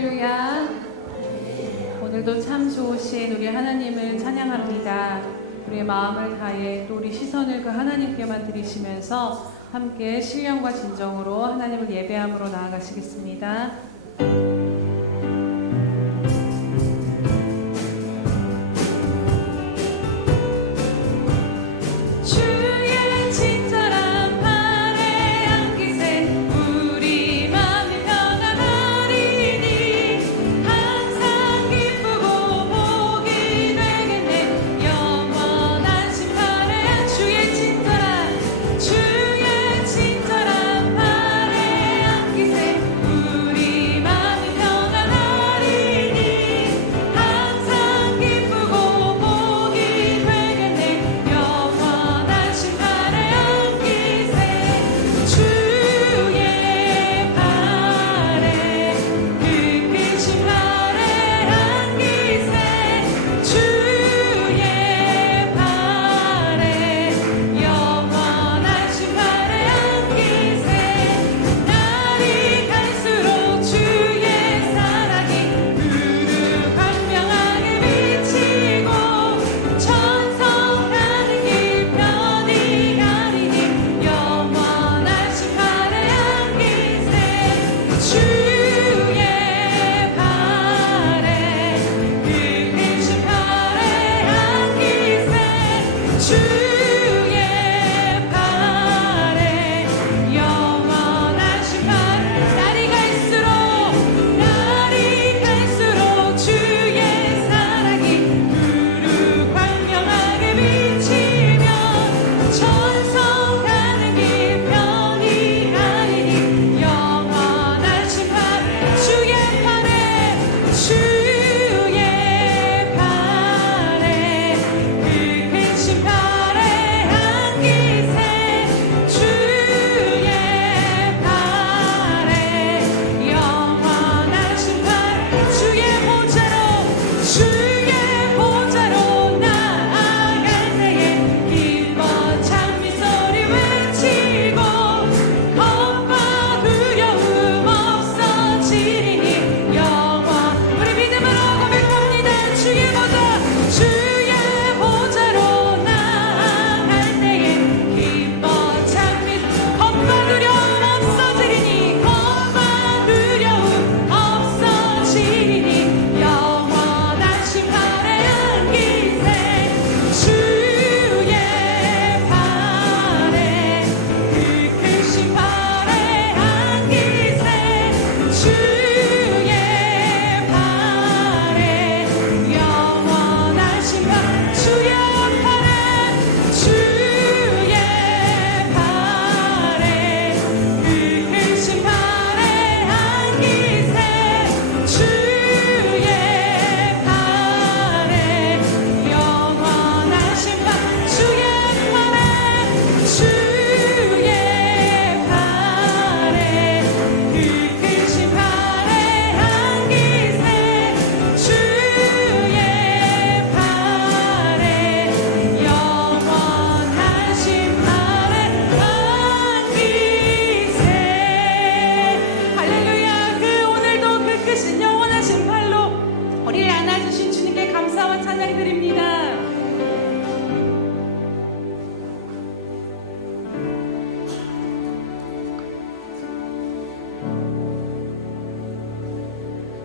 할렐루야. 오늘도 참 좋으신 우리 하나님을 찬양합니다. 우리의 마음을 다해 또 우리 시선을 그 하나님께만 드리시면서 함께 신령과 진정으로 하나님을 예배함으로 나아가시겠습니다.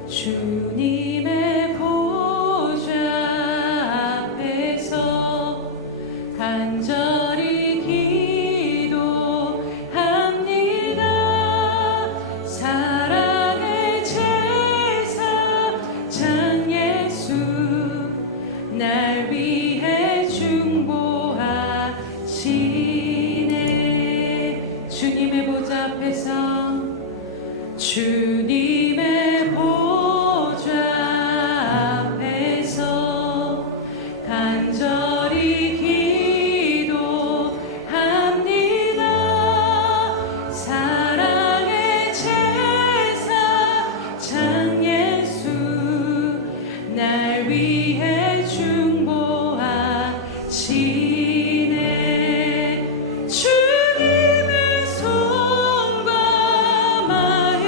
주님의 보좌 앞에서 간절히 기도합니다. 사랑의 제사 장 예수 날 위해 중보하시네. 주님의 보좌 앞에서 주님의 보좌 앞에서 간절히 기도합니다. 사랑의 제사 장 예수 날 위해 중보하시네. 주님의 손과 마음에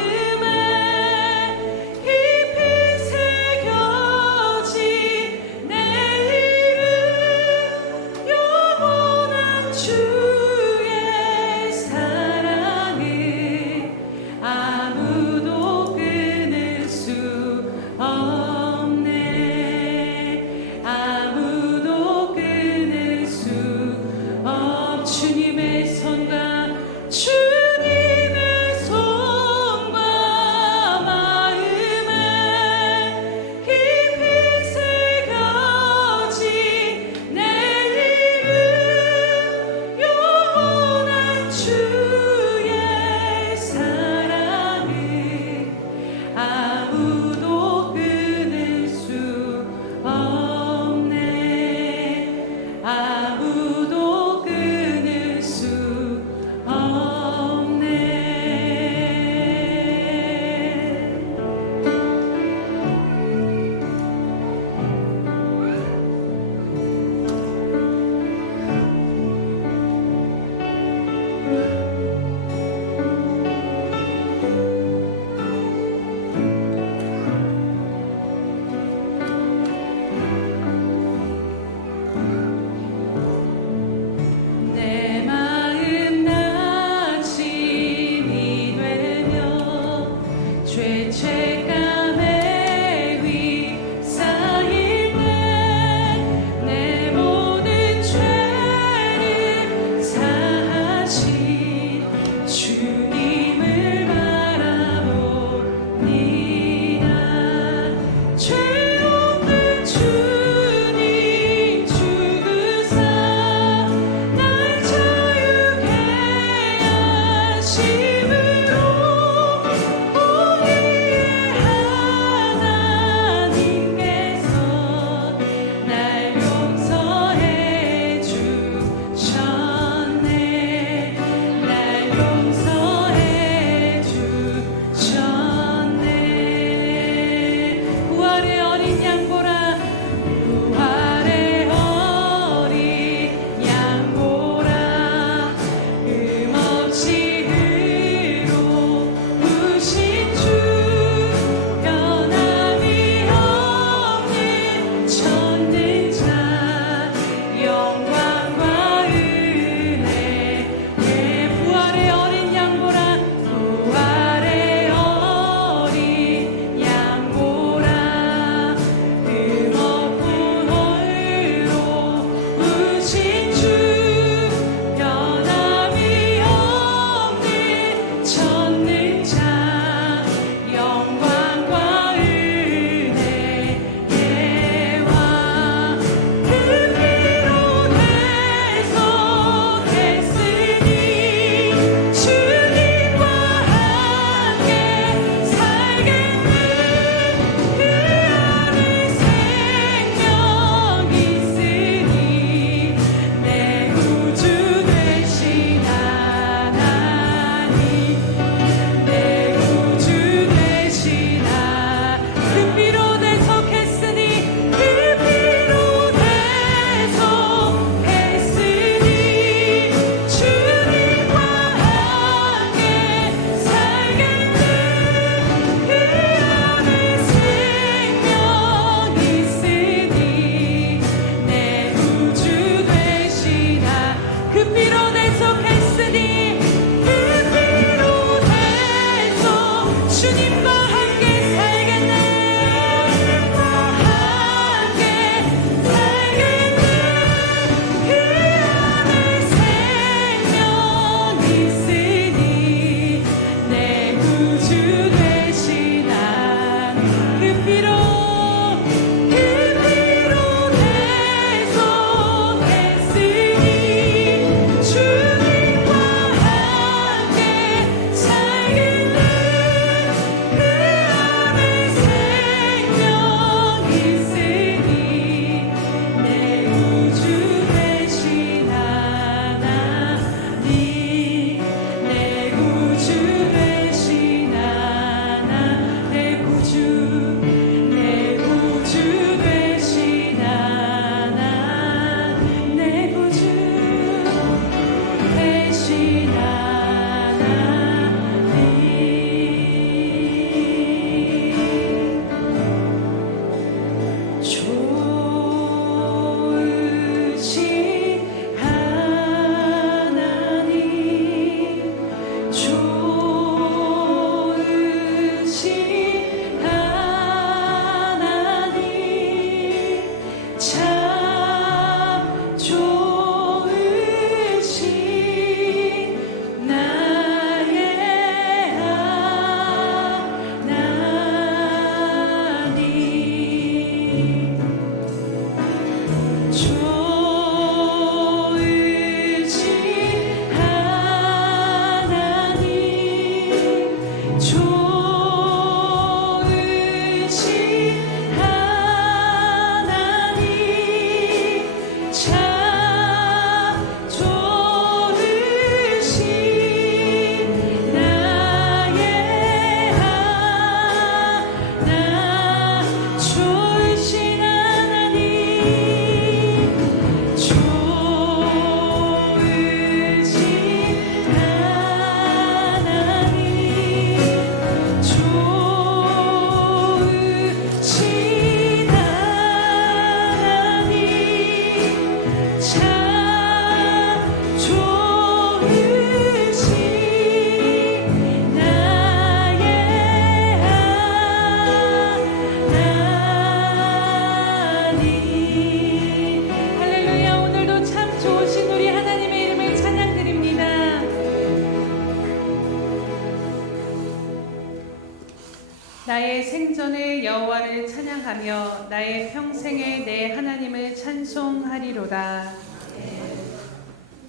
나의 생전에 여호와를 찬양하며 나의 평생에 내 하나님을 찬송하리로다.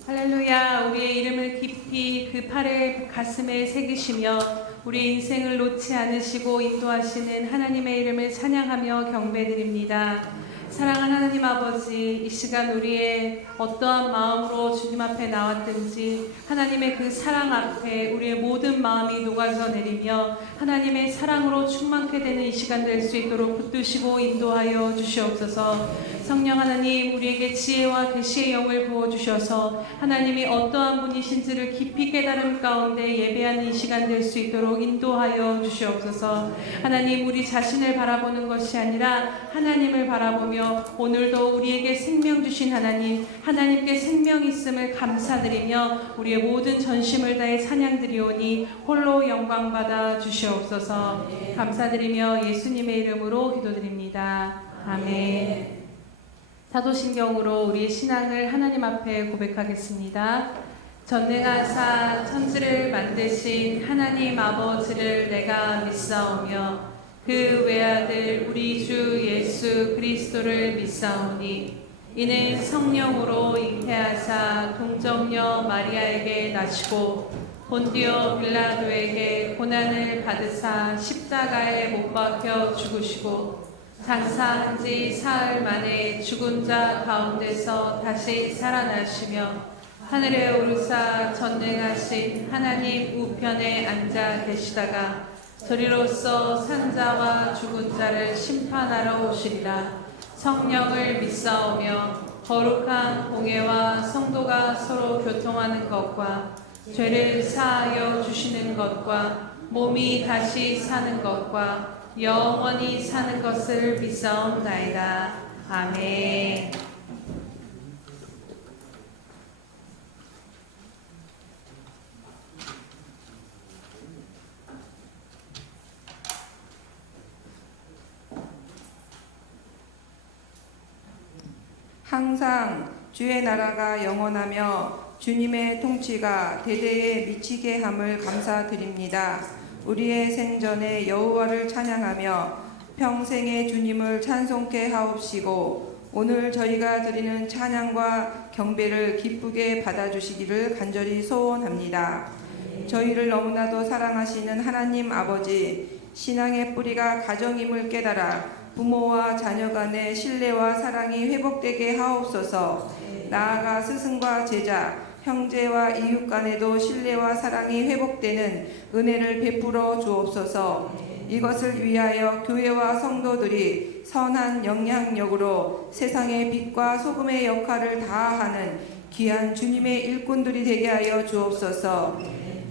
할렐루야. 우리의 이름을 깊이 그 팔에 가슴에 새기시며 우리 인생을 놓지 않으시고 인도하시는 하나님의 이름을 찬양하며 경배드립니다. 사랑하는 하나님 아버지, 이 시간 우리의 어떠한 마음으로 주님 앞에 나왔든지 하나님의 그 사랑 앞에 우리의 모든 마음이 녹아져 내리며 하나님의 사랑으로 충만케 되는 이 시간 될 수 있도록 붙드시고 인도하여 주시옵소서. 성령 하나님, 우리에게 지혜와 계시의 영을 부어주셔서 하나님이 어떠한 분이신지를 깊이 깨달음 가운데 예배하는 이 시간 될 수 있도록 인도하여 주시옵소서. 하나님, 우리 자신을 바라보는 것이 아니라 하나님을 바라보며 오늘도 우리에게 생명 주신 하나님, 하나님께 생명 있음을 감사드리며 우리의 모든 전심을 다해 찬양드리오니 홀로 영광 받아 주시옵소서. 감사드리며 예수님의 이름으로 기도드립니다. 아멘. 사도신경으로 우리의 신앙을 하나님 앞에 고백하겠습니다. 전능하사 천지를 만드신 하나님 아버지를 내가 믿사오며 그 외아들 우리 주 예수 그리스도를 믿사오니 이는 성령으로 잉태하사 동정녀 마리아에게 나시고 본디오 빌라도에게 고난을 받으사 십자가에 못 박혀 죽으시고 장사한 지 사흘 만에 죽은 자 가운데서 다시 살아나시며 하늘에 오르사 전능하신 하나님 우편에 앉아 계시다가 저리로서 산자와 죽은 자를 심판하러 오시리라. 성령을 믿사오며 거룩한 공예와 성도가 서로 교통하는 것과 죄를 사하여 주시는 것과 몸이 다시 사는 것과 영원히 사는 것을 믿사옵나이다. 아멘. 항상 주의 나라가 영원하며 주님의 통치가 대대에 미치게 함을 감사드립니다. 우리의 생전에 여호와를 찬양하며 평생에 주님을 찬송케 하옵시고 오늘 저희가 드리는 찬양과 경배를 기쁘게 받아주시기를 간절히 소원합니다. 저희를 너무나도 사랑하시는 하나님 아버지, 신앙의 뿌리가 가정임을 깨달아 부모와 자녀 간의 신뢰와 사랑이 회복되게 하옵소서. 나아가 스승과 제자, 형제와 이웃 간에도 신뢰와 사랑이 회복되는 은혜를 베풀어 주옵소서. 이것을 위하여 교회와 성도들이 선한 영향력으로 세상의 빛과 소금의 역할을 다하는 귀한 주님의 일꾼들이 되게 하여 주옵소서.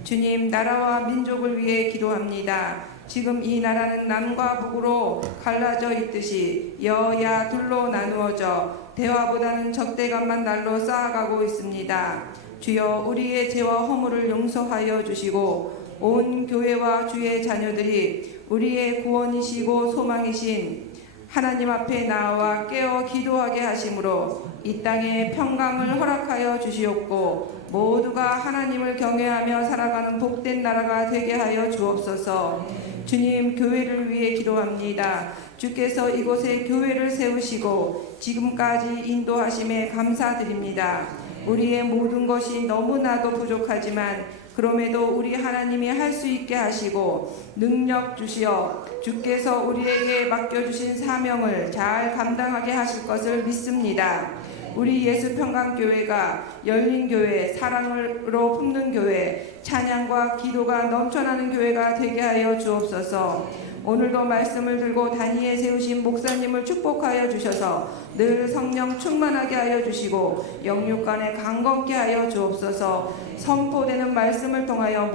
주님, 나라와 민족을 위해 기도합니다. 지금 이 나라는 남과 북으로 갈라져 있듯이 여야 둘로 나누어져 대화보다는 적대감만 날로 쌓아가고 있습니다. 주여, 우리의 죄와 허물을 용서하여 주시고 온 교회와 주의 자녀들이 우리의 구원이시고 소망이신 하나님 앞에 나와 깨어 기도하게 하심으로 이 땅에 평강을 허락하여 주시옵고 모두가 하나님을 경외하며 살아가는 복된 나라가 되게 하여 주옵소서. 주님, 교회를 위해 기도합니다. 주께서 이곳에 교회를 세우시고 지금까지 인도하심에 감사드립니다. 우리의 모든 것이 너무나도 부족하지만 그럼에도 우리 하나님이 할 수 있게 하시고 능력 주시어 주께서 우리에게 맡겨주신 사명을 잘 감당하게 하실 것을 믿습니다. 우리 예수평강교회가 열린 교회, 사랑으로 품는 교회, 찬양과 기도가 넘쳐나는 교회가 되게 하여 주옵소서. 오늘도 말씀을 들고 단위에 세우신 목사님을 축복하여 주셔서 늘 성령 충만하게 하여 주시고 영육간에 강건케 하여 주옵소서. 선포되는 말씀을 통하여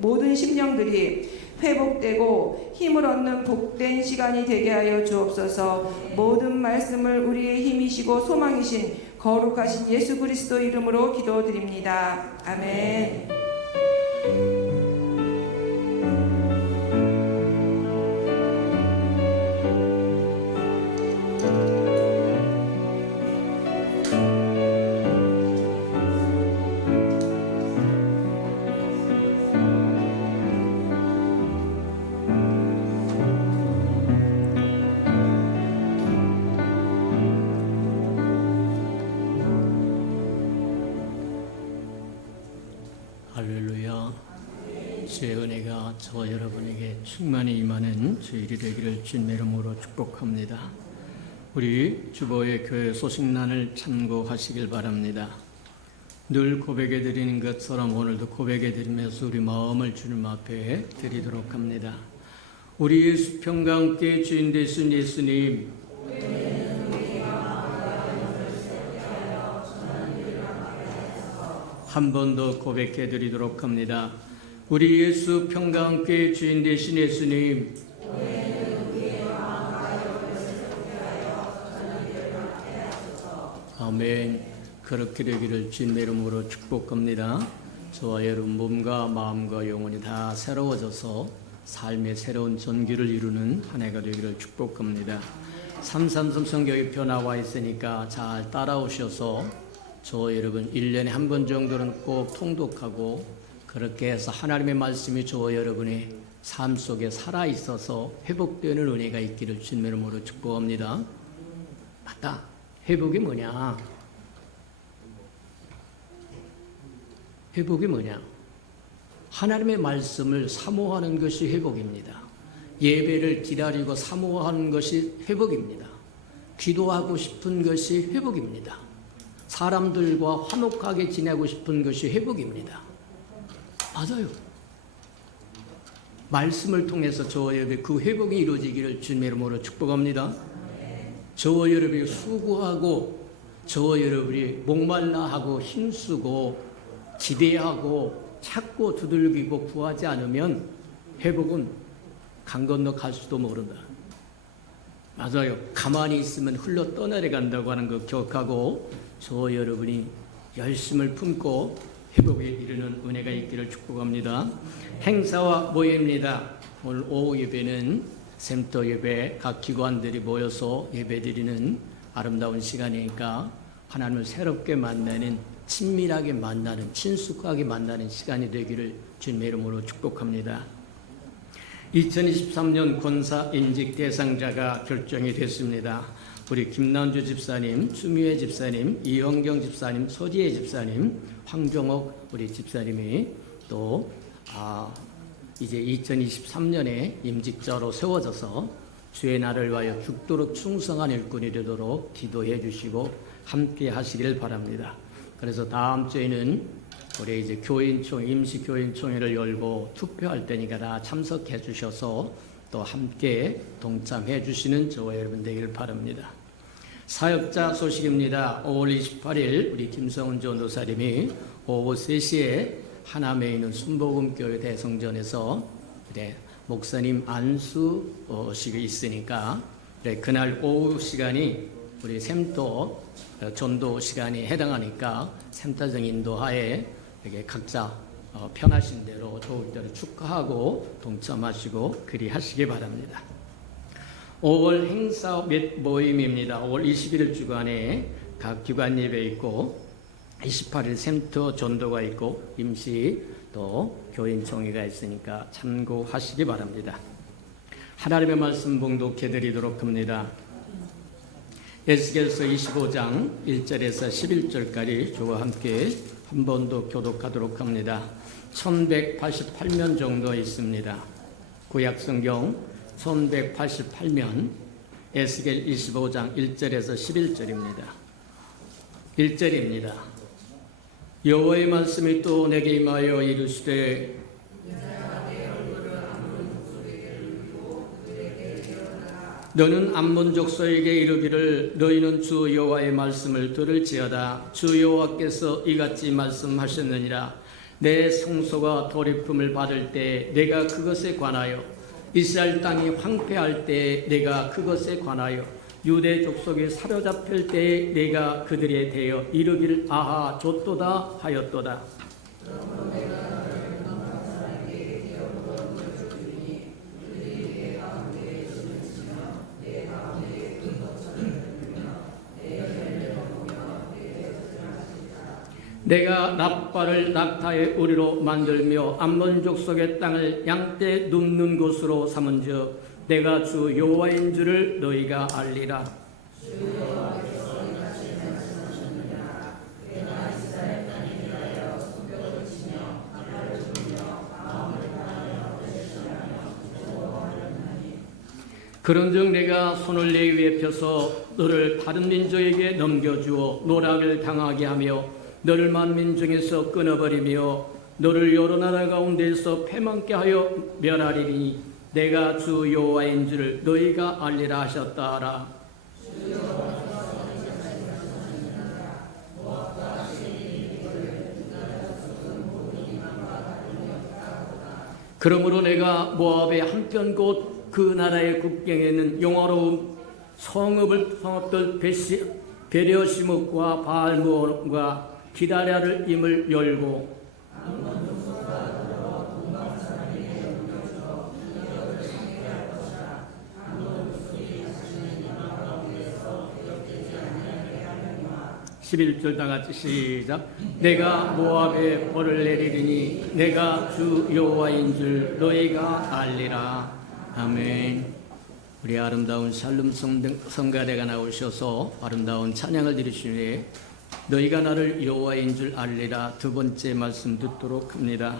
모든 심령들이 회복되고 힘을 얻는 복된 시간이 되게 하여 주옵소서. 모든 말씀을 우리의 힘이시고 소망이신 거룩하신 예수 그리스도 이름으로 기도드립니다. 아멘. 할렐루야. 주의 은혜가 저와 여러분에게 충만히 임하는 주일이 되기를 주님의 이름으로 축복합니다. 우리 주보의 교회 소식란을 참고하시길 바랍니다. 늘 고백해 드리는 것처럼 오늘도 고백해 드리면서 우리 마음을 주님 앞에 드리도록 합니다. 우리 예수 평강께 주인 되신 예수님, 한 번 더 고백해 드리도록 합니다. 우리 예수 평강께 주인 되신 예수님, 아멘. 그렇게 되기를 주님의 이름으로 축복합니다. 저와 여러분 몸과 마음과 영혼이 다 새로워져서 삶의 새로운 전기를 이루는 한 해가 되기를 축복합니다. 333 성경표 나와 있으니까 잘 따라오셔서 저 여러분 1년에 한 번 정도는 꼭 통독하고 그렇게 해서 하나님의 말씀이 저 여러분의 삶 속에 살아있어서 회복되는 은혜가 있기를 주님의 이름으로 축복합니다. 맞다. 회복이 뭐냐? 회복이 뭐냐? 하나님의 말씀을 사모하는 것이 회복입니다. 예배를 기다리고 사모하는 것이 회복입니다. 기도하고 싶은 것이 회복입니다. 사람들과 화목하게 지내고 싶은 것이 회복입니다. 맞아요. 말씀을 통해서 저와 여러분의 그 회복이 이루어지기를 주님의 이름으로 축복합니다. 저와 여러분이 수고하고 저와 여러분이 목말라하고 힘쓰고 기대하고 찾고 두들기고 구하지 않으면 회복은 강 건너 갈 수도 모른다. 맞아요. 가만히 있으면 흘러 떠내려간다고 하는 거 기억하고 저 여러분이 열심을 품고 회복에 이르는 은혜가 있기를 축복합니다. 행사와 모임입니다. 오늘 오후 예배는 센터 예배, 각 기관들이 모여서 예배드리는 아름다운 시간이니까 하나님을 새롭게 만나는, 친밀하게 만나는, 친숙하게 만나는 시간이 되기를 주님의 이름으로 축복합니다. 2023년 권사 인직 대상자가 결정이 됐습니다. 우리 김난주 집사님, 추미애 집사님, 이영경 집사님, 서지혜 집사님, 황종옥 우리 집사님이 또 이제 2023년에 임직자로 세워져서 주의 날을 위하여 죽도록 충성한 일꾼이 되도록 기도해 주시고 함께 하시길 바랍니다. 그래서 다음 주에는 우리 이제 교인총, 임시교인총회를 열고 투표할 때니까 다 참석해 주셔서 또 함께 동참해 주시는 저와 여러분 되길 바랍니다. 사역자 소식입니다. 5월 28일 우리 김성은 전도사님이 오후 3시에 하남에 있는 순복음교회 대성전에서 목사님 안수식이 있으니까 그날 오후 시간이 우리 샘터 전도 시간이 해당하니까 샘터적 인도하에 이렇게 각자 편하신 대로 좋을 대로 축하하고 동참하시고 그리 하시기 바랍니다. 5월 행사 몇 모임입니다. 5월 21일 주간에 각 기관 예배 있고 28일 센터 전도가 있고 임시 또 교인총회가 있으니까 참고하시기 바랍니다. 하나님의 말씀 봉독해 드리도록 합니다. 에스겔서 25장 1절에서 11절까지 저와 함께 한 번 더 교독하도록 합니다. 1188면 정도 있습니다. 구약성경 1188면 에스겔 25장 1절에서 11절입니다. 1절입니다. 여호와의 말씀이 또 내게 임하여 이르시되 너는 암몬 족속에게 이르기를 너희는 주 여호와의 말씀을 들을지어다. 주 여호와께서 이같이 말씀하셨느니라. 내 성소가 돌이품을 받을 때 내가 그것에 관하여 이스라엘 땅이 황폐할 때 내가 그것에 관하여 유대 족속이 사로잡힐 때 내가 그들에 대하여 이르기를 아하 좋도다 하였도다. 내가 납바를 낙타의 우리로 만들며 암몬 족속의 땅을 양떼 눕는 곳으로 삼은즉 내가 주 여호와인 줄을 너희가 알리라. 그런즉 내가 손을 내 위에 펴서 너를 다른 민족에게 넘겨주어 노락을 당하게 하며 너를 만민 중에서 끊어버리며 너를 여러 나라 가운데에서 패망케 하여 멸하리니 내가 주 여호와인 줄을 너희가 알리라 하셨다라. 그러므로 내가 모압의 한편 곧 그 나라의 국경에는 영화로운 성읍들 베려시묵과 바알무온과 기다랴를 임을 열고 (11절) 다같이 시작. 내가 모압에 벌을 내리리니 내가 주 여호와인 줄 너희가 알리라. 아멘. 우리 아름다운 샬롬 성가대가 나오셔서 아름다운 찬양을 드리시니 너희가 나를 여호와인 줄 알리라. 두 번째 말씀 듣도록 합니다.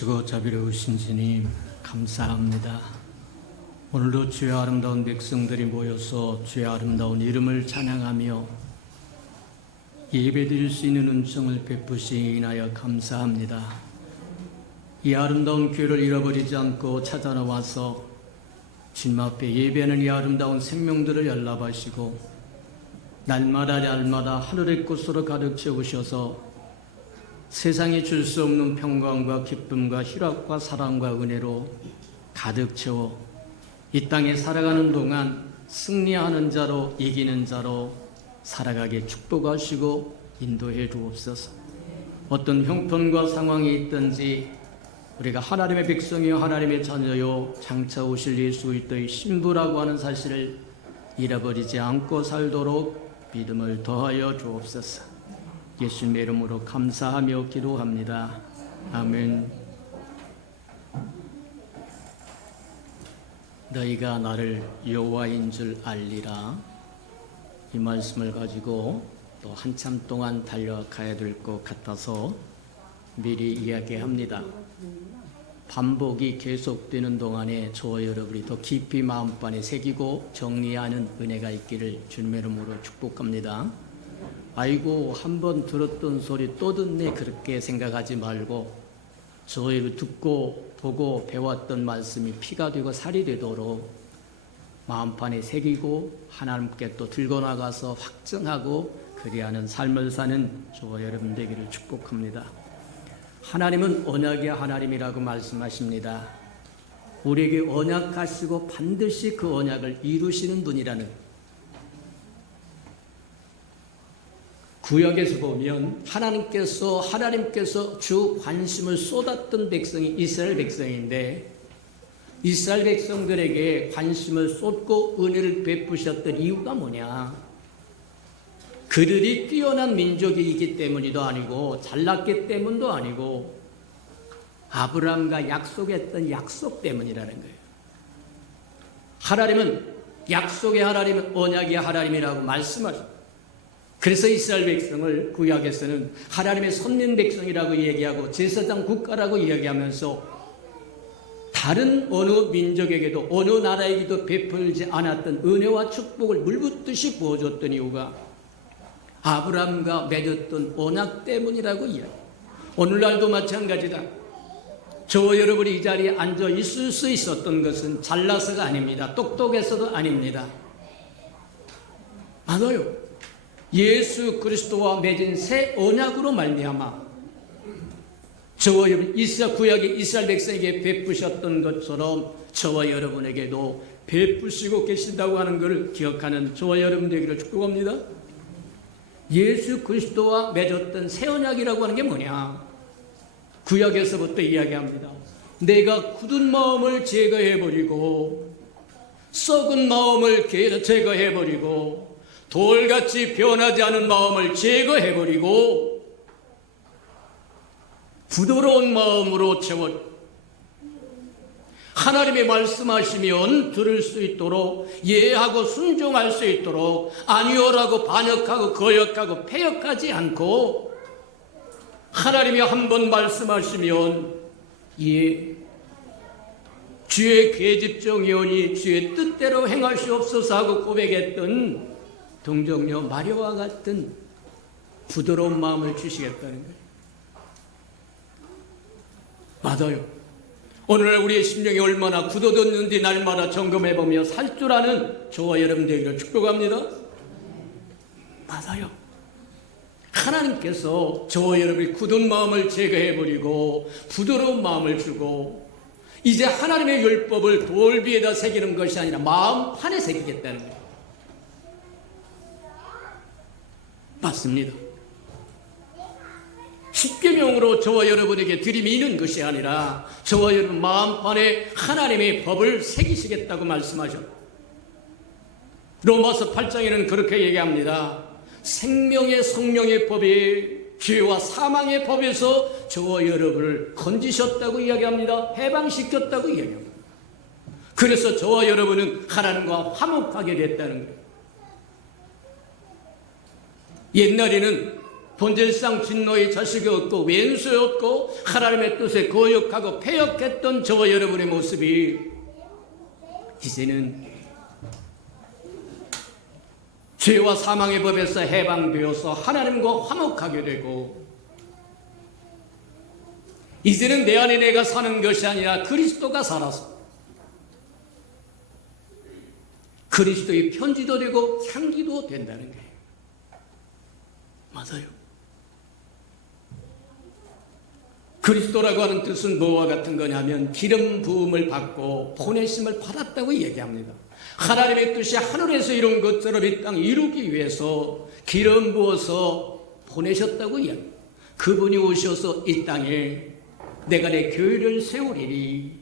크시고 자비로우신 주님 감사합니다. 오늘도 주의 아름다운 백성들이 모여서 주의 아름다운 이름을 찬양하며 예배드릴 수 있는 은총을 베푸시니 인하여 감사합니다. 이 아름다운 기회를 잃어버리지 않고 찾아나와서 주님 앞에 예배하는 이 아름다운 생명들을 연락하시고 날마다 하늘의 꽃으로 가득 채우셔서 세상이 줄 수 없는 평강과 기쁨과 희락과 사랑과 은혜로 가득 채워 이 땅에 살아가는 동안 승리하는 자로 이기는 자로 살아가게 축복하시고 인도해 주옵소서. 어떤 형편과 상황이 있든지 우리가 하나님의 백성이요 하나님의 자녀요 장차 오실 예수 그리스도의 신부라고 하는 사실을 잃어버리지 않고 살도록 믿음을 더하여 주옵소서. 예수님의 이름으로 감사하며 기도합니다. 아멘. 너희가 나를 여호와인 줄 알리라. 이 말씀을 가지고 또 한참 동안 달려가야 될 것 같아서 미리 이야기합니다. 반복이 계속되는 동안에 저와 여러분이 더 깊이 마음판에 새기고 정리하는 은혜가 있기를 주님의 이름으로 축복합니다. 아이고 한번 들었던 소리 또 듣네 그렇게 생각하지 말고 저희를 듣고 보고 배웠던 말씀이 피가 되고 살이 되도록 마음판에 새기고 하나님께 또 들고 나가서 확증하고 그리하는 삶을 사는 저와 여러분 되기를 축복합니다. 하나님은 언약의 하나님이라고 말씀하십니다. 우리에게 언약하시고 반드시 그 언약을 이루시는 분이라는 구약에서 보면 하나님께서 주 관심을 쏟았던 백성이 이스라엘 백성인데 이스라엘 백성들에게 관심을 쏟고 은혜를 베푸셨던 이유가 뭐냐? 그들이 뛰어난 민족이기 때문이도 아니고 잘났기 때문도 아니고 아브라함과 약속했던 약속 때문이라는 거예요. 하나님은 약속의 하나님은 언약의 하나님이라고 말씀하십니다. 그래서 이스라엘 백성을 구약에서는 하나님의 선민 백성이라고 얘기하고 제사장 국가라고 이야기하면서 다른 어느 민족에게도 어느 나라에게도 베풀지 않았던 은혜와 축복을 물붓듯이 부어줬던 이유가 아브라함과 맺었던 언약 때문이라고 이야기해요. 오늘날도 마찬가지다. 저와 여러분이 이 자리에 앉아 있을 수 있었던 것은 잘나서가 아닙니다. 똑똑해서도 아닙니다. 맞아요. 예수 그리스도와 맺은 새 언약으로 말미암아 저와 여러분 구약의 이스라엘 백성에게 베푸셨던 것처럼 저와 여러분에게도 베푸시고 계신다고 하는 것을 기억하는 저와 여러분 되기를 축복합니다. 예수 그리스도와 맺었던 새 언약이라고 하는 게 뭐냐? 구약에서부터 이야기합니다. 내가 굳은 마음을 제거해버리고 썩은 마음을 제거해버리고 돌같이 변하지 않은 마음을 제거해버리고 부드러운 마음으로 채워 하나님의 말씀하시면 들을 수 있도록 이해하고 순종할 수 있도록 아니오라고 반역하고 거역하고 패역하지 않고 하나님이 한번 말씀하시면 주의 계집종이오니 주의 뜻대로 행하시옵소서 하고 고백했던 동정녀 마리아와 같은 부드러운 마음을 주시겠다는 거예요. 맞아요. 오늘날 우리의 심령이 얼마나 굳어졌는지 날마다 점검해보며 살 줄 아는 저와 여러분 되기를 축복합니다. 맞아요. 하나님께서 저와 여러분의 굳은 마음을 제거해버리고 부드러운 마음을 주고 이제 하나님의 율법을 돌 위에다 새기는 것이 아니라 마음판에 새기겠다는 거예요. 맞습니다. 십계명으로 저와 여러분에게 들이미는 것이 아니라 저와 여러분 마음판에 하나님의 법을 새기시겠다고 말씀하셨고 로마서 8장에는 그렇게 얘기합니다. 생명의 성령의 법이 죄와 사망의 법에서 저와 여러분을 건지셨다고 이야기합니다. 해방시켰다고 이야기합니다. 그래서 저와 여러분은 하나님과 화목하게 됐다는 거예요. 옛날에는 본질상 진노의 자식이었고 왼수였고 하나님의 뜻에 거역하고 패역했던 저와 여러분의 모습이 이제는 죄와 사망의 법에서 해방되어서 하나님과 화목하게 되고 이제는 내 안에 내가 사는 것이 아니라 그리스도가 살아서 그리스도의 편지도 되고 향기도 된다는 거예요. 맞아요. 그리스도라고 하는 뜻은 뭐와 같은 거냐면 기름 부음을 받고 보내심을 받았다고 얘기합니다. 하나님의 뜻이 하늘에서 이룬 것처럼 이 땅 이루기 위해서 기름 부어서 보내셨다고 이야기합니다. 그분이 오셔서 이 땅에 내가 내 교회를 세우리니,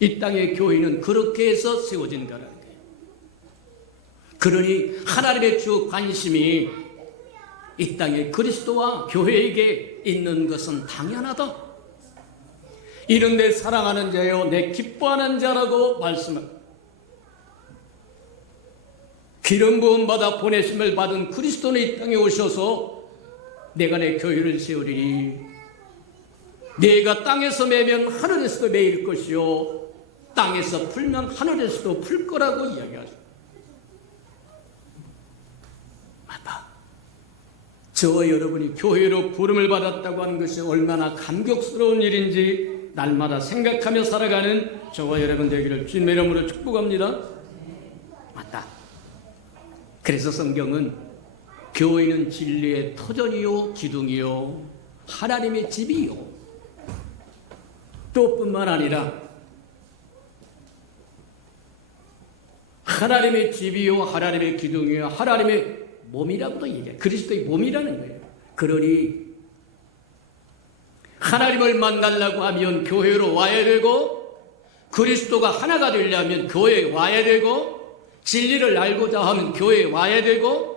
이 땅의 교회는 그렇게 해서 세워진 거라는 거예요. 그러니 하나님의 주 관심이 이 땅에 그리스도와 교회에게 있는 것은 당연하다. 이는 내 사랑하는 자요 내 기뻐하는 자라고 말씀합니다. 기름 부음 받아 보내심을 받은 그리스도는 이 땅에 오셔서 내가 내 교회를 세우리니 내가 땅에서 매면 하늘에서도 매일 것이요 땅에서 풀면 하늘에서도 풀 거라고 이야기하죠. 맞다. 저와 여러분이 교회로 부름을 받았다고 하는 것이 얼마나 감격스러운 일인지 날마다 생각하며 살아가는 저와 여러분 되기를 주님의 이름으로 축복합니다. 맞다. 그래서 성경은 교회는 진리의 터전이요 기둥이요 하나님의 집이요 또 뿐만 아니라 하나님의 집이요 하나님의 기둥이요 하나님의 몸이라고도 얘기해요. 그리스도의 몸이라는 거예요. 그러니 하나님을 만나려고 하면 교회로 와야 되고 그리스도가 하나가 되려면 교회에 와야 되고 진리를 알고자 하면 교회에 와야 되고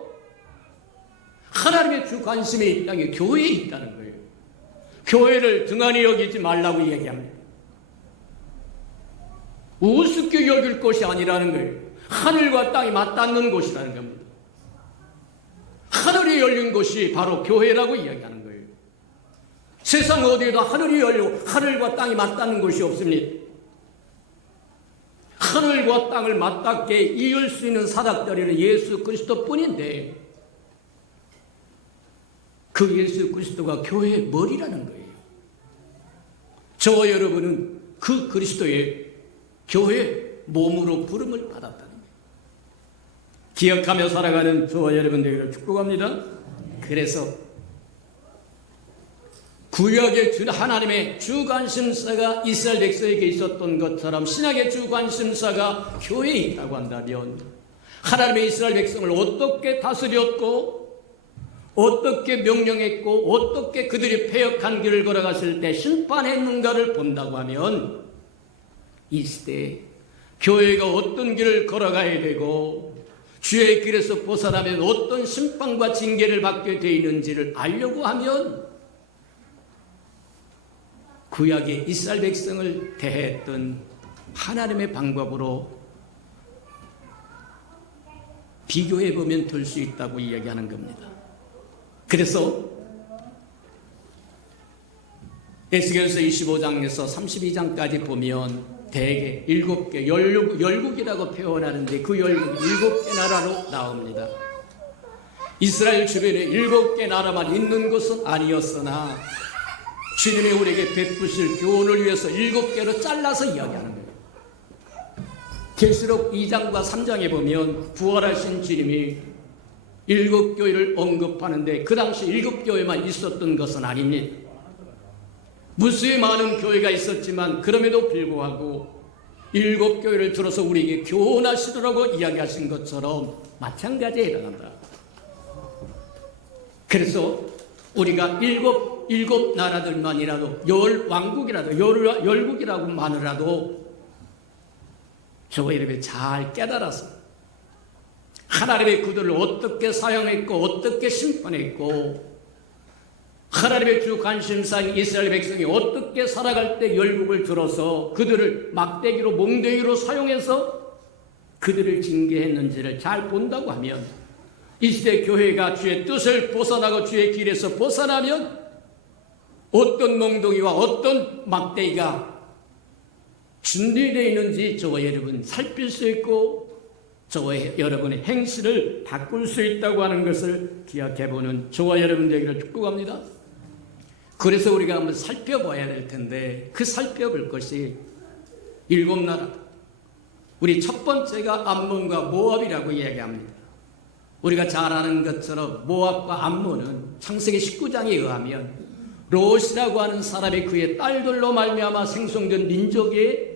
하나님의 주 관심이 이 땅에 교회에 있다는 거예요. 교회를 등한히 여기지 말라고 얘기합니다. 우습게 여길 것이 아니라는 거예요. 하늘과 땅이 맞닿는 곳이라는 겁니다. 하늘이 열린 곳이 바로 교회라고 이야기하는 거예요. 세상 어디에도 하늘이 열리고 하늘과 땅이 맞닿는 곳이 없습니다. 하늘과 땅을 맞닿게 이을 수 있는 사닥다리는 예수 그리스도 뿐인데 그 예수 그리스도가 교회의 머리라는 거예요. 저와 여러분은 그 그리스도의 교회 몸으로 부름을 받았다는 거예요. 기억하며 살아가는 저와 여러분 되기를 축복합니다. 그래서 구약의 하나님의 주관심사가 이스라엘 백성에게 있었던 것처럼 신약의 주관심사가 교회에 있다고 한다면 하나님의 이스라엘 백성을 어떻게 다스렸고 어떻게 명령했고 어떻게 그들이 패역한 길을 걸어갔을 때 심판했는가를 본다고 하면 이 시대에 교회가 어떤 길을 걸어가야 되고 주의 길에서 벗어나면 어떤 심판과 징계를 받게 되어 있는지를 알려고 하면 구약의 이스라엘 백성을 대했던 하나님의 방법으로 비교해보면 될 수 있다고 이야기하는 겁니다. 그래서 에스겔서 25장에서 32장까지 보면 대개 7개, 열국이라고 표현하는데 그 열국 7개 나라로 나옵니다. 이스라엘 주변에 7개 나라만 있는 것은 아니었으나 주님이 우리에게 베푸실 교훈을 위해서 7개로 잘라서 이야기하는 거예요. 계시록 2장과 3장에 보면 부활하신 주님이 7교회를 언급하는데 그 당시 7교회만 있었던 것은 아닙니다. 무수히 많은 교회가 있었지만 그럼에도 불구하고 7교회를 들어서 우리에게 교훈하시더라고 이야기하신 것처럼 마찬가지에 해당한다. 그래서 우리가 일곱 나라들만이라도 왕국이라도 열국이라고만이라도 저와 여러분이 잘 깨달아서 하나님의 그들을 어떻게 사용했고 어떻게 심판했고 하나님의 주 관심사인 이스라엘 백성이 어떻게 살아갈 때 열국을 들어서 그들을 막대기로 몽대기로 사용해서 그들을 징계했는지를 잘 본다고 하면 이 시대 교회가 주의 뜻을 벗어나고 주의 길에서 벗어나면 어떤 몽둥이와 어떤 막대기가 준비되어 있는지 저와 여러분 살필 수 있고 저와 여러분의 행실을 바꿀 수 있다고 하는 것을 기억해보는 저와 여러분 되기를 축복합니다. 그래서 우리가 한번 살펴봐야 될 텐데 그 살펴볼 것이 7나라. 우리 첫 번째가 암몬과 모압이라고 이야기합니다. 우리가 잘 아는 것처럼 모압과 암몬은 창세기 19장에 의하면 롯이라고 하는 사람이 그의 딸들로 말미암아 생성된 민족이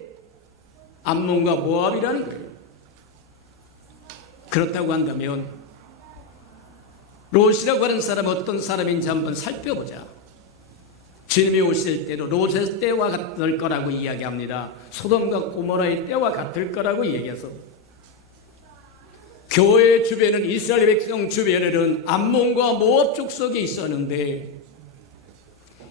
암몬과 모압이라는 거예요. 그렇다고 한다면 롯이라고 하는 사람은 어떤 사람인지 한번 살펴보자. 주님이 오실 때로 롯의 때와 같을 거라고 이야기합니다. 소돔과 고모라의 때와 같을 거라고 얘기해서 교회 주변은 이스라엘 백성 주변에는 암몬과 모압 족속이 있었는데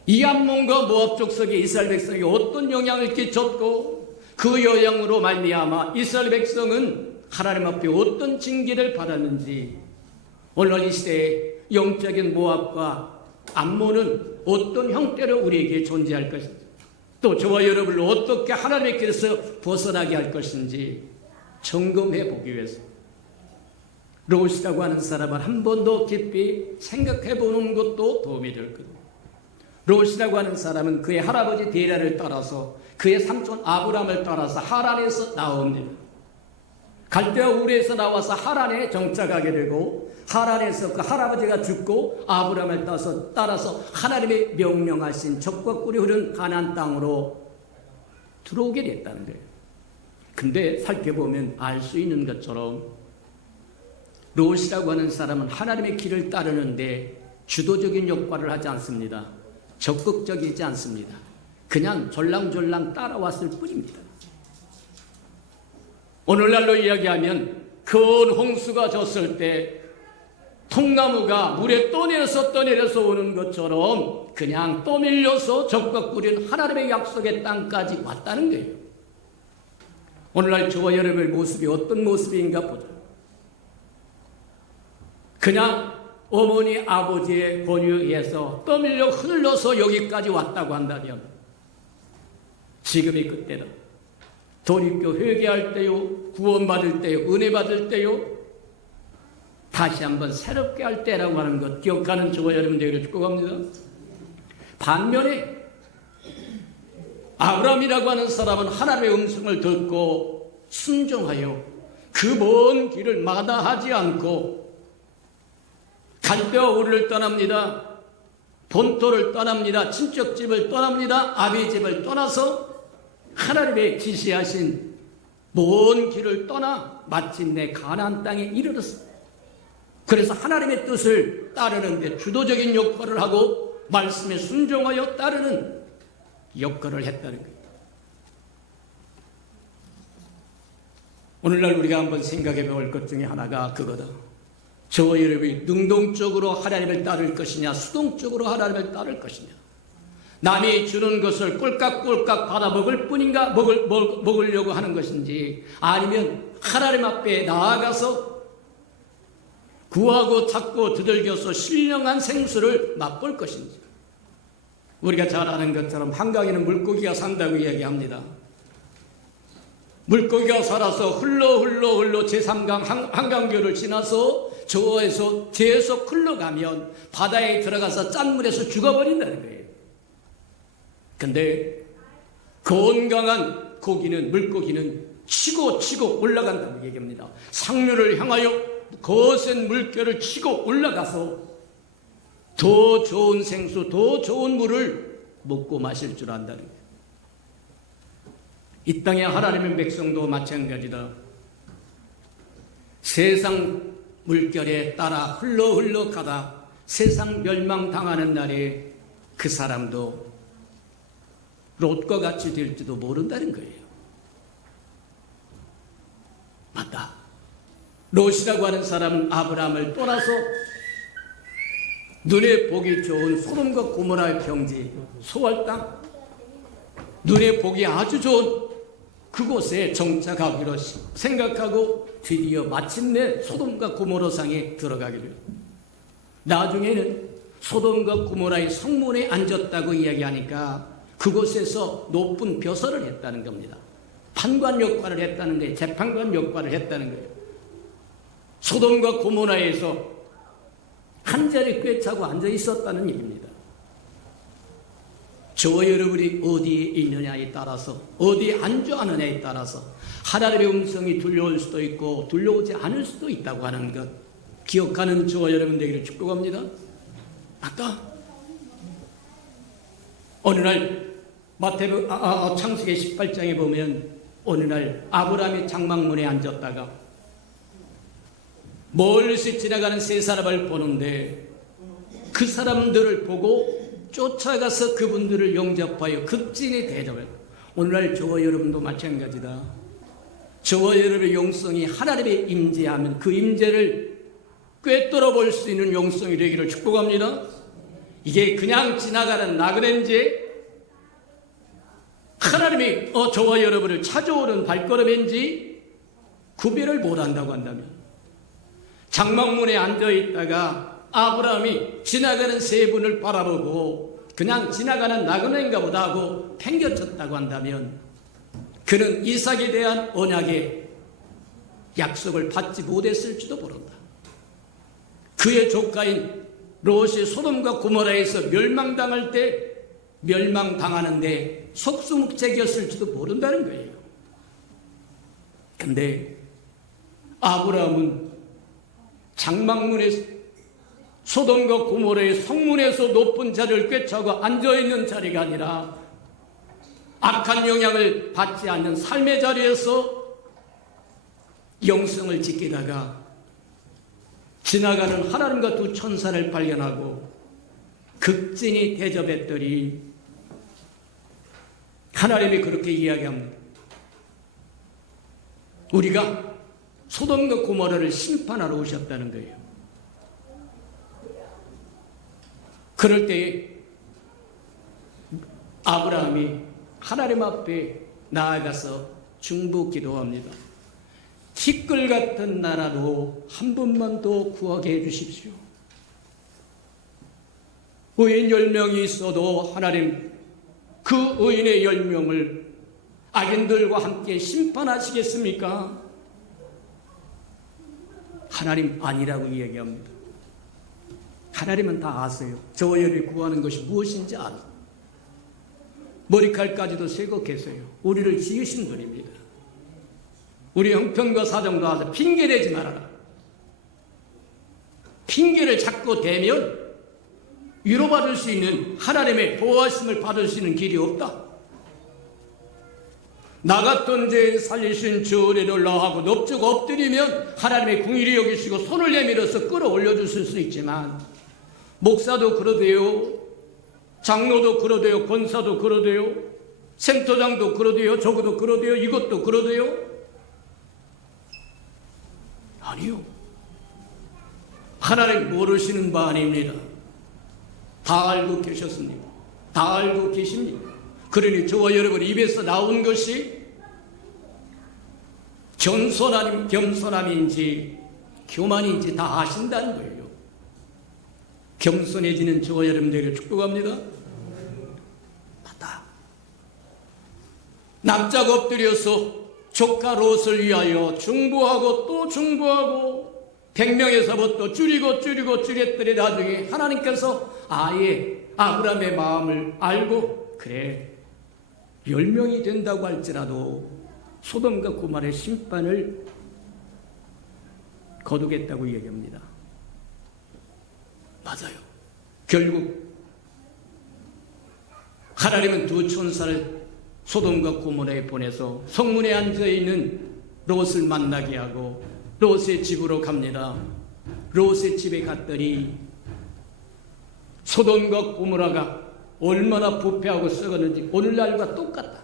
이 암몬과 모압 족속에 이스라엘 백성이 어떤 영향을 끼쳤고 그 영향으로 말미암아 이스라엘 백성은 하나님 앞에 어떤 징계를 받았는지 오늘 이 시대에 영적인 모압과 암몬은 어떤 형태로 우리에게 존재할 것인지 또 저와 여러분을 어떻게 하나님의 길에서 벗어나게 할 것인지 점검해 보기 위해서 롯이라고 하는 사람을 한 번 더 깊이 생각해 보는 것도 도움이 될 겁니다. 롯이라고 하는 사람은 그의 할아버지 데라를 따라서 그의 삼촌 아브람을 따라서 하란에서 나옵니다. 갈대아 우르에서 나와서 하란에 정착하게 되고 하란에서 그 할아버지가 죽고 아브람을 따라서 하나님의 명령하신 적과 꿀이 흐른 가나안 땅으로 들어오게 됐다는 거예요. 근데 살펴보면 알 수 있는 것처럼 롯이라고 하는 사람은 하나님의 길을 따르는데 주도적인 역할을 하지 않습니다. 적극적이지 않습니다. 그냥 졸랑졸랑 따라왔을 뿐입니다. 오늘날로 이야기하면 큰 홍수가 졌을 때 통나무가 물에 떠내려서 오는 것처럼 그냥 떠밀려서 적과 꿀인 하나님의 약속의 땅까지 왔다는 거예요. 오늘날 저와 여러분의 모습이 어떤 모습인가 보자. 그냥 어머니 아버지의 권유에 의해서 떠밀려 흘러서 여기까지 왔다고 한다면 지금이 그때다. 돌이켜 회개할 때요, 구원받을 때요, 은혜 받을 때요, 다시 한번 새롭게 할 때라고 하는 것 기억하는 저와 여러분 되기를 축복합니다. 반면에 아브라함이라고 하는 사람은 하나님의 음성을 듣고 순종하여 그 먼 길을 마다하지 않고 갈대아 우르를 떠납니다. 본토를 떠납니다. 친척집을 떠납니다. 아비 집을 떠나서 하나님의 지시하신 먼 길을 떠나 마침내 가나안 땅에 이르렀습니다. 그래서 하나님의 뜻을 따르는데 주도적인 역할을 하고 말씀에 순종하여 따르는 역할을 했다는 거예요. 오늘날 우리가 한번 생각해 볼 것 중에 하나가 그거다. 저와 여러분이 능동적으로 하나님을 따를 것이냐 수동적으로 하나님을 따를 것이냐, 남이 주는 것을 꼴깍꼴깍 받아 먹을 뿐인가 먹으려고 하는 것인지 아니면 하나님 앞에 나아가서 구하고 찾고 두들겨서 신령한 생수를 맛볼 것인지. 우리가 잘 아는 것처럼 한강에는 물고기가 산다고 이야기합니다. 물고기가 살아서 흘러 제3강 한강교를 지나서 저에서 계속 흘러가면 바다에 들어가서 짠물에서 죽어버린다는 거예요. 근데 건강한 물고기는 치고 올라간다는 얘기입니다. 상류를 향하여 거센 물결을 치고 올라가서 더 좋은 생수, 더 좋은 물을 먹고 마실 줄 안다는 거예요. 이 땅의 하나님의 백성도 마찬가지다. 세상 물결에 따라 흘러가다 세상 멸망당하는 날에 그 사람도 롯과 같이 될지도 모른다는 거예요. 맞다. 롯이라고 하는 사람은 아브라함을 떠나서 눈에 보기 좋은 소돔과 고모라의 평지 소알 땅, 눈에 보기 아주 좋은 그곳에 정착하기로 생각하고 드디어 마침내 소돔과 고모라상에 들어가기를. 나중에는 소돔과 고모라의 성문에 앉았다고 이야기하니까 그곳에서 높은 벼슬을 했다는 겁니다. 판관 역할을 했다는 거예요. 재판관 역할을 했다는 거예요. 소돔과 고모라에서 한 자리 꿰차고 앉아 있었다는 얘기입니다. 저와 여러분이 어디에 있느냐에 따라서, 어디에 안주하느냐에 따라서 하나님의 음성이 들려올 수도 있고 들려오지 않을 수도 있다고 하는 것 기억하는 저와 여러분 되기를 축복합니다. 아까 어느 날 창세기 18장에 보면 어느 날 아브라함이 장막문에 앉았다가 멀리서 지나가는 세 사람을 보는데 그 사람들을 보고 쫓아가서 그분들을 영접하여 극진히 대접해요. 오늘날 저와 여러분도 마찬가지다. 저와 여러분의 영성이 하나님의 임재하면 그 임재를 꿰뚫어 볼 수 있는 영성이 되기를 축복합니다. 이게 그냥 지나가는 나그네인지 하나님이 저와 여러분을 찾아오는 발걸음인지 구별을 못한다고 한다면, 장막문에 앉아있다가 아브라함이 지나가는 세 분을 바라보고 그냥 지나가는 나그네인가 보다 하고 팽겨쳤다고 한다면 그는 이삭에 대한 언약의 약속을 받지 못했을지도 모른다. 그의 조카인 롯이 소돔과 고모라에서 멸망당할 때 멸망당하는데 속수무책이었을지도 모른다는 거예요. 근데 아브라함은 장막문에서 소돔과 고모라의 성문에서 높은 자리를 꿰차고 앉아있는 자리가 아니라 악한 영향을 받지 않는 삶의 자리에서 영성을 지키다가 지나가는 하나님과 두 천사를 발견하고 극진히 대접했더니 하나님이 그렇게 이야기합니다. 우리가 소돔과 고모라를 심판하러 오셨다는 거예요. 그럴 때에 아브라함이 하나님 앞에 나아가서 중보 기도합니다. 티끌 같은 나라로 한 번만 더 구하게 해주십시오. 의인 10명이 있어도 하나님 그 의인의 10명을 악인들과 함께 심판하시겠습니까? 하나님 아니라고 이야기합니다. 하나님은 다 아세요. 저와 여러분이 구하는 것이 무엇인지 알아. 머리칼까지도 세고 계세요. 우리를 지으신 분입니다. 우리 형편과 사정도 아세요. 핑계대지 말아라. 핑계를 자꾸 대면 위로받을 수 있는 하나님의 보호하심을 받을 수 있는 길이 없다. 나 같은 죄인 살리신 주 은혜를 나하고 넙죽 엎드리면 하나님의 궁일이 여기시고 손을 내밀어서 끌어올려 주실 수 있지만 목사도 그러대요, 장로도 그러대요, 권사도 그러대요, 센터장도 그러대요, 저것도 그러대요, 이것도 그러대요. 아니요. 하나님 모르시는 바 아닙니다. 다 알고 계셨습니다. 다 알고 계십니다. 그러니 저와 여러분 입에서 나온 것이 겸손함인지 교만인지 다 아신다는 거예요. 겸손해지는 저와 여러분들에게 축복합니다. 맞다. 납작 엎드려서 조카 롯을 위하여 중보하고 또 중보하고 100명에서부터 줄였더니 나중에 하나님께서 아예 아브라함의 마음을 알고 그래 10명이 된다고 할지라도 소돔과 고모라의 심판을 거두겠다고 얘기합니다. 맞아요. 결국 하나님은 두 천사를 소돔과 고모라에 보내서 성문에 앉아있는 롯을 만나게 하고 롯의 집으로 갑니다. 롯의 집에 갔더니 소돔과 고모라가 얼마나 부패하고 썩었는지 오늘날과 똑같다.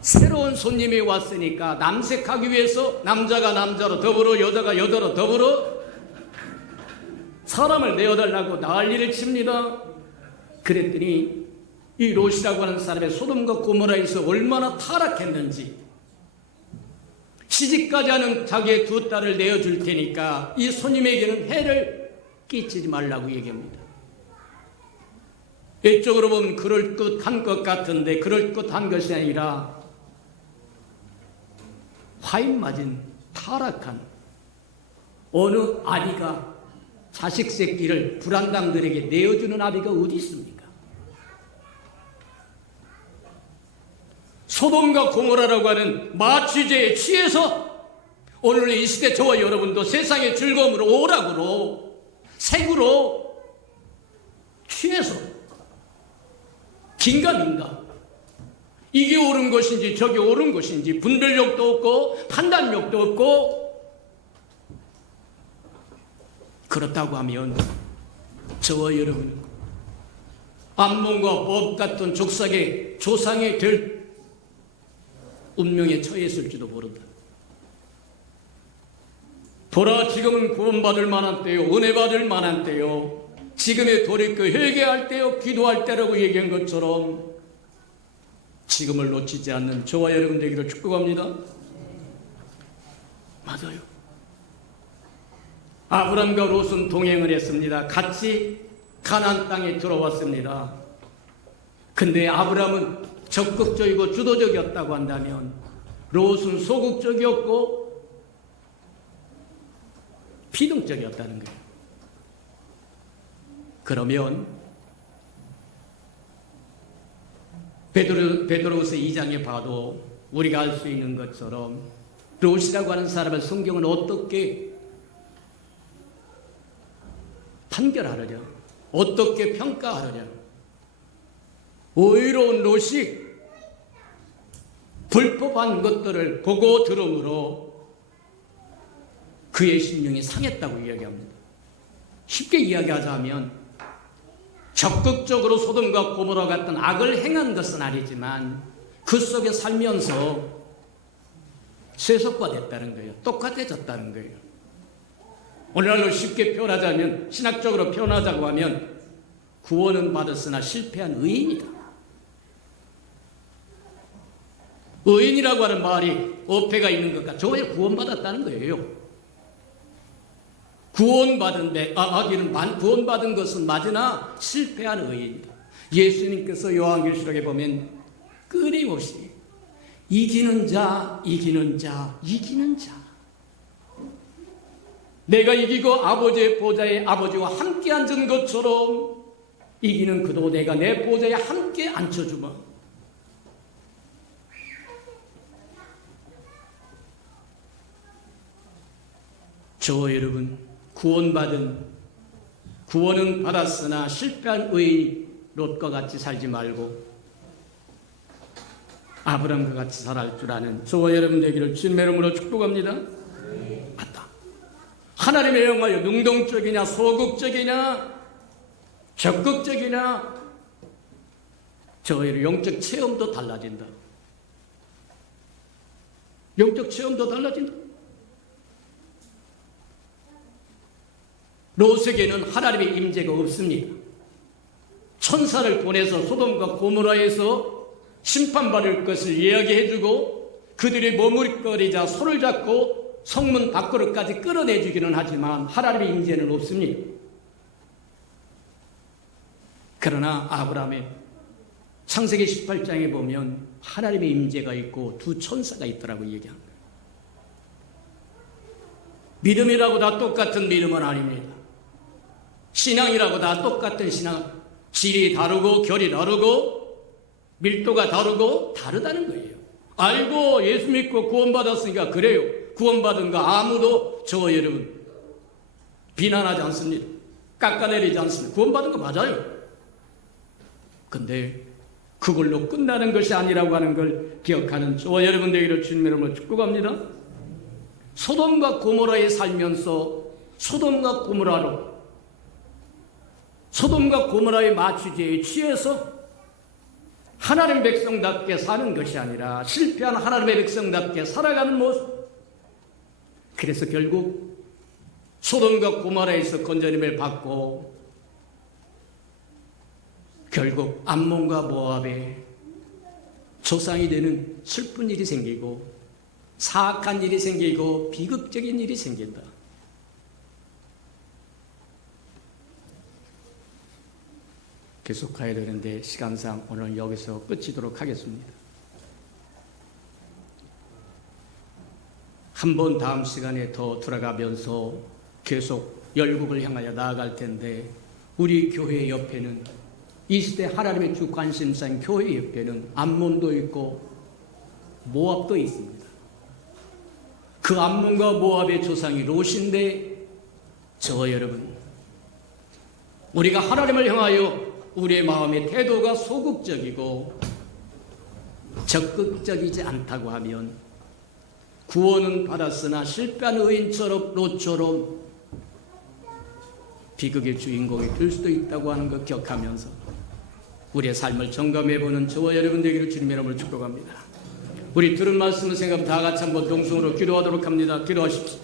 새로운 손님이 왔으니까 남색하기 위해서 남자가 남자로 더불어 여자가 여자로 더불어 사람을 내어달라고 난리를 칩니다. 그랬더니 이 롯이라고 하는 사람의 소돔과 고모라에서 얼마나 타락했는지, 시집까지 하는 자기의 두 딸을 내어줄 테니까 이 손님에게는 해를 끼치지 말라고 얘기합니다. 이쪽으로 보면 그럴듯한 것 같은데 그럴듯한 것이 아니라 화인 맞은 타락한 어느 아비가 자식 새끼를 불안당들에게 내어주는 아비가 어디 있습니까? 소돔과 고모라라고 하는 마취제에 취해서 오늘 이 시대 저와 여러분도 세상의 즐거움으로 오락으로 색으로 취해서 긴가민가 이게 옳은 것인지 저게 옳은 것인지 분별력도 없고 판단력도 없고, 그렇다고 하면 저와 여러분은 암몬과 법 같은 족속의 조상이 될 운명에 처했을지도 모른다. 보라, 지금은 구원받을 만한 때요, 은혜 받을 만한 때요, 지금의 돌이켜 회개할 때요, 기도할 때라고 얘기한 것처럼 지금을 놓치지 않는 저와 여러분 되기를 축복합니다. 맞아요. 아브람과 롯은 동행을 했습니다. 같이 가나안 땅에 들어왔습니다. 근데 아브람은 적극적이고 주도적이었다고 한다면 롯은 소극적이었고 비동적이었다는 거예요. 그러면 베드로후서 2장에 봐도 우리가 알 수 있는 것처럼 롯이라고 하는 사람을 성경은 어떻게 판결하느냐, 어떻게 평가하느냐. 의로운 롯이 불법한 것들을 보고 들음으로 그의 심령이 상했다고 이야기합니다. 쉽게 이야기하자면 적극적으로 소돔과 고모라 같은 악을 행한 것은 아니지만 그 속에 살면서 세속화됐다는 거예요. 똑같아졌다는 거예요. 오늘날로 쉽게 표현하자면, 신학적으로 표현하자고 하면 구원은 받았으나 실패한 의인이다. 의인이라고 하는 말이 어폐가 있는 것 같아. 저에 구원받았다는 거예요. 구원받은 것은 맞으나 실패한 의인이다. 예수님께서 요한계시록에 보면 끊임없이 이기는 자, 이기는 자, 이기는 자. 내가 이기고 아버지의 보좌에 아버지와 함께 앉은 것처럼 이기는 그도 내가 내 보좌에 함께 앉혀주마. 저와 여러분, 구원은 받았으나 실패한 의인 롯과 같이 살지 말고 아브람과 같이 살아갈 줄 아는 저와 여러분 되기를 주님의 이름으로 축복합니다. 맞다. 하나님의 영화여 능동적이냐 소극적이냐 적극적이냐, 저의 영적 체험도 달라진다. 영적 체험도 달라진다. 롯에게는 하나님의 임재가 없습니다. 천사를 보내서 소돔과 고모라에서 심판받을 것을 이야기해주고 그들이 머무르거리자 손을 잡고 성문 밖으로까지 끌어내주기는 하지만 하나님의 임재는 없습니다. 그러나 아브라함의 창세기 18장에 보면 하나님의 임재가 있고 두 천사가 있더라고 얘기합니다. 믿음이라고 다 똑같은 믿음은 아닙니다. 신앙이라고 다 똑같은 신앙, 질이 다르고 결이 다르고 밀도가 다르고 다르다는 거예요. 알고 예수 믿고 구원받았으니까 그래요. 구원받은 거 아무도 저와 여러분 비난하지 않습니다. 깎아내리지 않습니다. 구원받은 거 맞아요. 근데 그걸로 끝나는 것이 아니라고 하는 걸 기억하는 저와 여러분 되기를 주님의 이름으로 축복합니다. 소돔과 고모라에 살면서 소돔과 고모라의 마취제에 취해서 하나님 백성답게 사는 것이 아니라 실패한 하나님의 백성답게 살아가는 모습. 그래서 결국 소돔과 고모라에서 건져냄을 받고 결국 암몬과 모압의 조상이 되는 슬픈 일이 생기고 사악한 일이 생기고 비극적인 일이 생긴다. 계속 가야 되는데 시간상 오늘 여기서 끝이도록 하겠습니다. 한번 다음 시간에 더 들어가면서 계속 열국을 향하여 나아갈 텐데 우리 교회 옆에는 이 시대 하나님의 주 관심사인 교회 옆에는 암몬도 있고 모압도 있습니다. 그 암몬과 모압의 조상이 롯인데 저와 여러분, 우리가 하나님을 향하여 우리의 마음의 태도가 소극적이고 적극적이지 않다고 하면 구원은 받았으나 실패한 의인처럼 롯처럼 비극의 주인공이 될 수도 있다고 하는 것 기억하면서 우리의 삶을 점검해보는 저와 여러분 되기를 주님의 이름으로 축복합니다. 우리 들은 말씀을 생각하면 다 같이 한번 동성으로 기도하도록 합니다. 기도하십시오.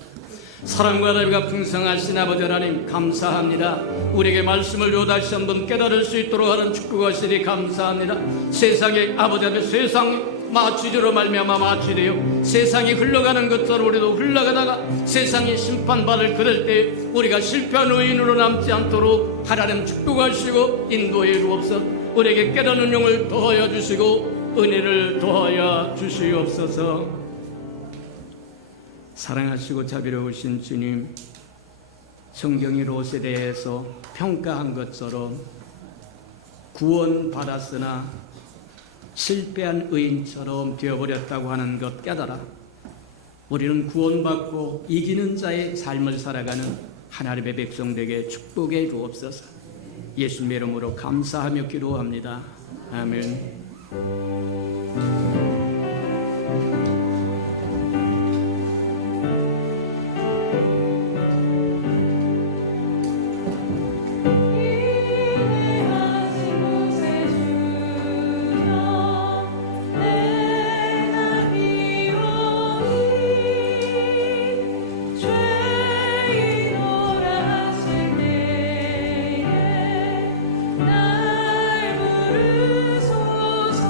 사랑과 나이가 풍성하신 아버지 하나님 감사합니다. 우리에게 말씀을 요다시 한번 깨달을 수 있도록 하는 축복하시니 감사합니다. 세상에 아버지 하나님 세상 마취제로 말미암아 마취되어 세상이 흘러가는 것처럼 우리도 흘러가다가 세상이 심판받을 그럴 때 우리가 실패한 의인으로 남지 않도록 하나님 축복하시고 인도해 주옵소서. 우리에게 깨닫는 영을 더하여 주시고 은혜를 더하여 주시옵소서. 사랑하시고 자비로우신 주님, 성경이 롯에 대해서 평가한 것처럼 구원받았으나 실패한 의인처럼 되어버렸다고 하는 것 깨달아 우리는 구원받고 이기는 자의 삶을 살아가는 하나님의 백성되게 축복해 주옵소서. 예수님의 이름으로 감사하며 기도합니다. 아멘. 날 부르소서.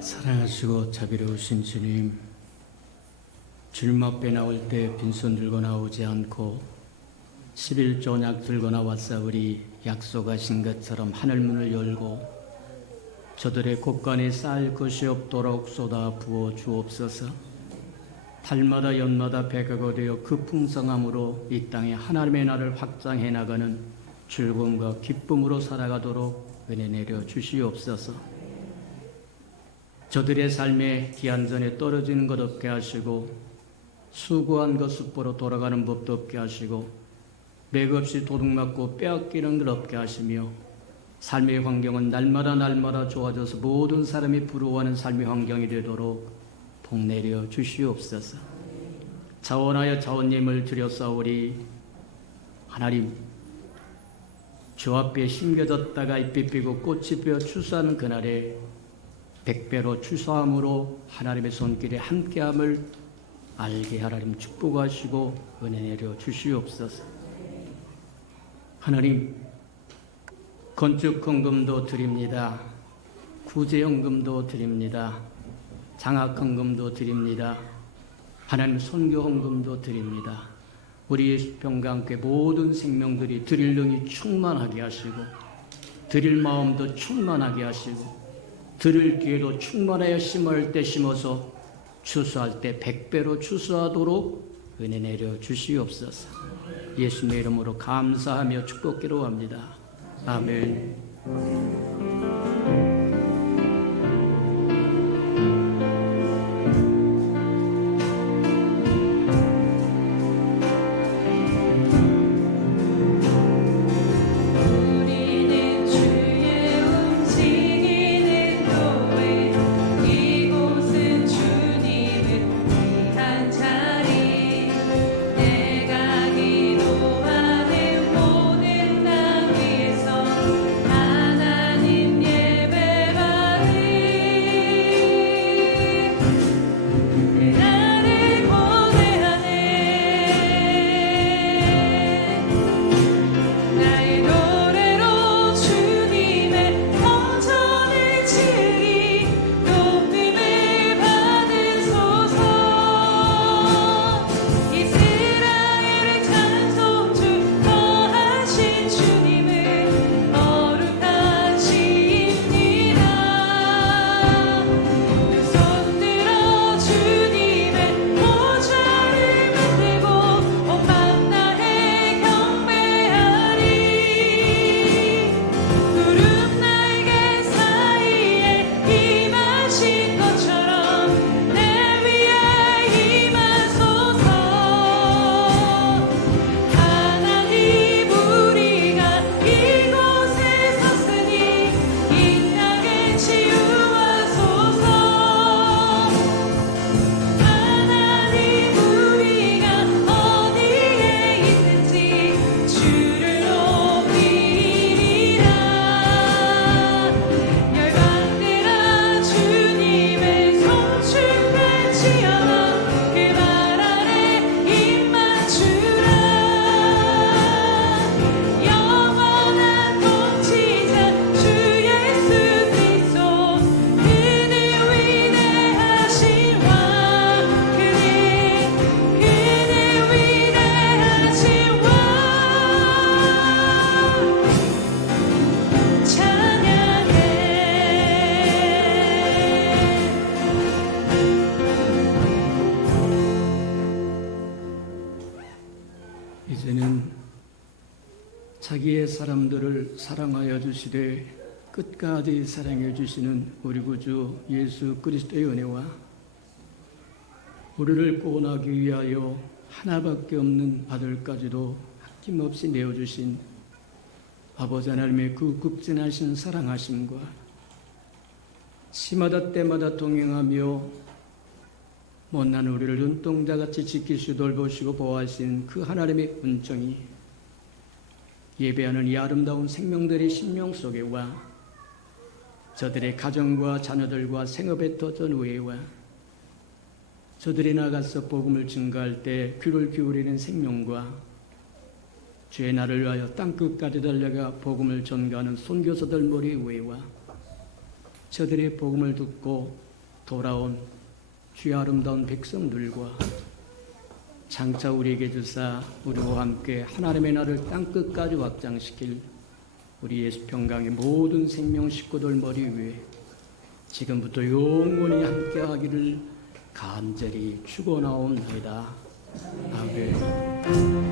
사랑하시고 자비로우신 주님, 주님 앞에 나올 때 빈손 들고 나오지 않고 11조 약 들고 나왔사오리 약속하신 것처럼 하늘문을 열고 저들의 곳간에 쌓일 것이 없도록 쏟아 부어 주옵소서. 달마다 연마다 배가가 되어 그 풍성함으로 이 땅에 하나님의 나라를 확장해 나가는 즐거움과 기쁨으로 살아가도록 은혜 내려 주시옵소서. 저들의 삶에 기한전에 떨어지는 것 없게 하시고 수고한 것 숫보로 돌아가는 법도 없게 하시고 맥없이 도둑맞고 빼앗기는 것 없게 하시며 삶의 환경은 날마다 좋아져서 모든 사람이 부러워하는 삶의 환경이 되도록 복 내려 주시옵소서. 자원하여 자원님을 드렸사오리 하나님, 주 앞에 심겨졌다가 잎이 피고 꽃이 피어 추수하는 그날에 100배로 추수함으로 하나님의 손길에 함께함을 알게 하나님 축복하시고 은혜 내려 주시옵소서. 하나님, 건축헌금도 드립니다. 구제헌금도 드립니다. 장학헌금도 드립니다. 하나님, 선교헌금도 드립니다. 우리 예수병과 함께 모든 생명들이 드릴 능이 충만하게 하시고 드릴 마음도 충만하게 하시고 들을 기회도 충만하여 심을 때 심어서 추수할 때 100배로 추수하도록 은혜 내려 주시옵소서. 예수님의 이름으로 감사하며 축복기로 합니다. 아멘. 이제는 자기의 사람들을 사랑하여 주시되 끝까지 사랑해 주시는 우리 구주 예수 그리스도의 은혜와 우리를 구원하기 위하여 하나밖에 없는 아들까지도 아낌없이 내어주신 아버지 하나님의 그 극진하신 사랑하심과 시마다 때마다 동행하며 못난 우리를 눈동자같이 지키시고 돌보시고 보호하신 그 하나님의 은총이 예배하는 이 아름다운 생명들의 심령 속에와 저들의 가정과 자녀들과 생업에 터전 후에와 저들이 나가서 복음을 증거할 때 귀를 기울이는 생명과 주의 날을 위하여 땅끝까지 달려가 복음을 전가하는 선교사들 머리 위에와 저들의 복음을 듣고 돌아온 주의 아름다운 백성들과 장차 우리에게 주사 우리와 함께 하나님의 나라를 땅끝까지 확장시킬 우리 예수평강의 모든 생명 식구들 머리 위에 지금부터 영원히 함께하기를 간절히 축원하옵나이다. 아멘.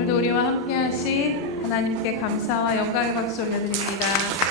오늘도 우리와 함께 하신 하나님께 감사와 영광의 박수 올려드립니다.